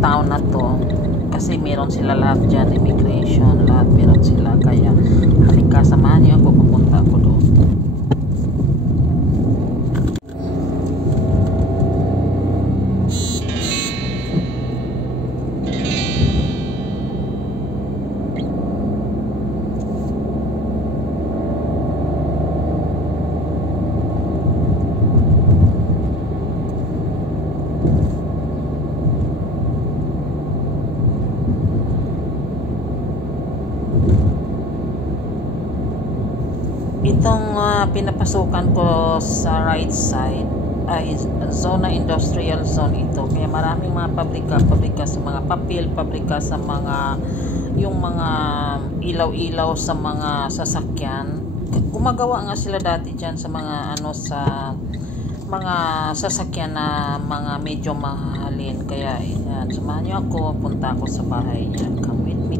town na to. Kasi meron sila lahat dyan, immigration, lahat meron sila. Kaya halika, samahan niyo ako, pupunta ako doon. Itong pinapasukan ko sa right side ay zona industrial zone ito. Kaya maraming mga pabrika sa mga papel, pabrika sa mga yung mga ilaw-ilaw sa mga sasakyan. Gumagawa nga sila dati diyan sa mga sa mga sasakyan na mga medyo mahalin. Kaya yan, samahan niyo ako, punta ako sa bahay niya. Come with me.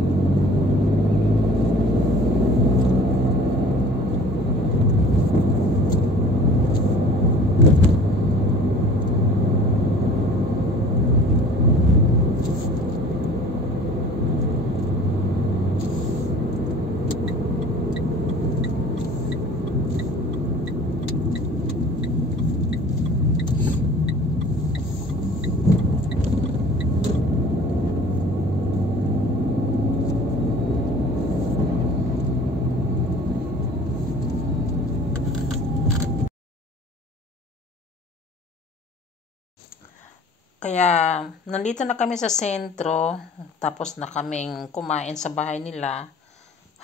Kaya, nandito na kami sa sentro, tapos na kaming kumain sa bahay nila.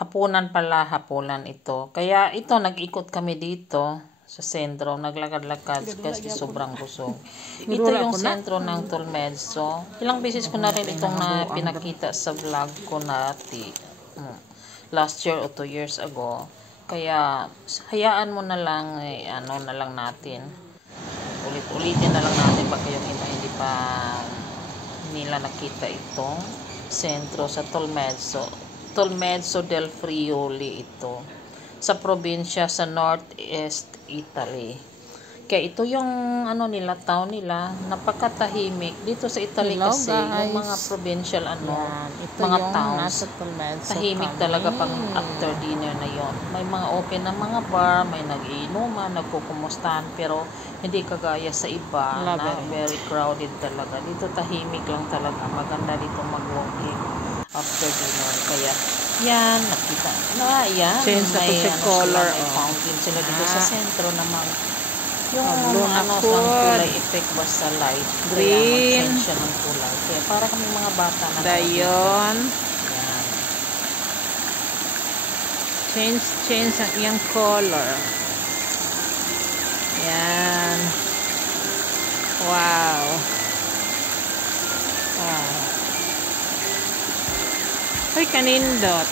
Hapunan ito. Kaya ito, nag-ikot kami dito sa sentro, naglakad-lakad kasi sobrang busog. Ito yung sentro ng Tolmedso. Ilang beses ko na rin itong pinakita sa vlog ko last year o 2 years ago. Kaya, hayaan mo na lang, na lang natin. Ulit-ulitin na lang natin baka yung iba hindi pa nila nakita itong sentro sa Tolmezzo del Friuli ito sa probinsya sa Northeast Italy. Kaya ito yung nila, town nila, napakatahimik dito sa Italy. Hello, kasi guys. Yung mga provincial mga towns, tahimik talaga pang after dinner na yon. May mga open na mga bar, may nag-iinuman, nagkukumustahan, pero hindi kagaya sa iba na very crowded talaga. Dito tahimik lang talaga, maganda dito mag-walking after dinner. Kaya yan, nakita na yan, may color, may fountain sila dito sa sentro naman. Yung ng kulay effect ba sa light, green, kaya mag-change siya ng kulay. Kaya para kami mga bata na dayon. Change ang iyang color. Yan. Wow. Uy, kanindot.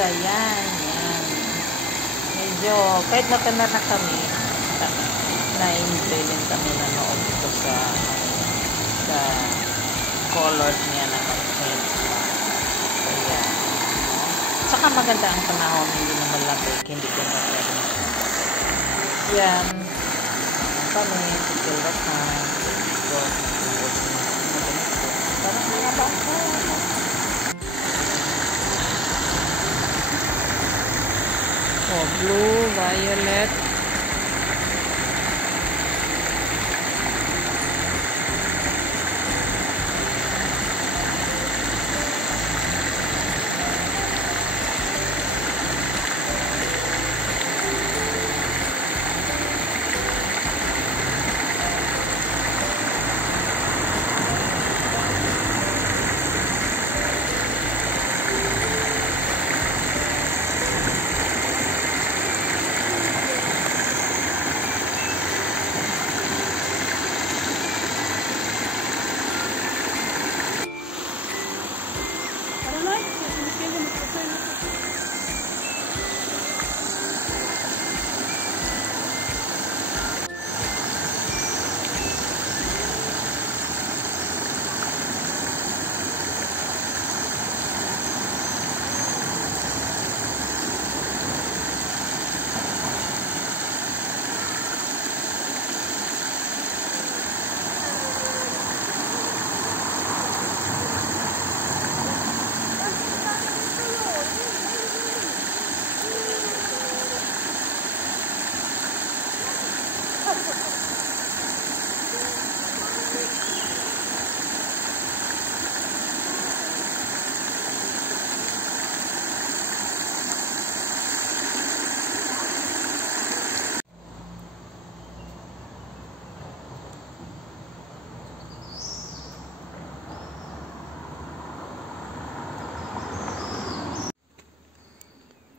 Yan. Medyo, kahit matanda na kami, na-enjoy din kami na noon dito sa colors niya na mag-change. Kaya, saka maganda ang panahon, hindi na malapit, hindi ka na yan. Kami, titil na time, parang mga bata. Blue, violet.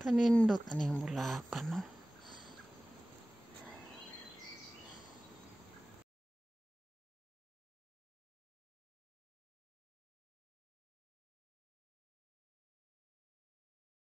Kanindot, ano yung Bulacan, no?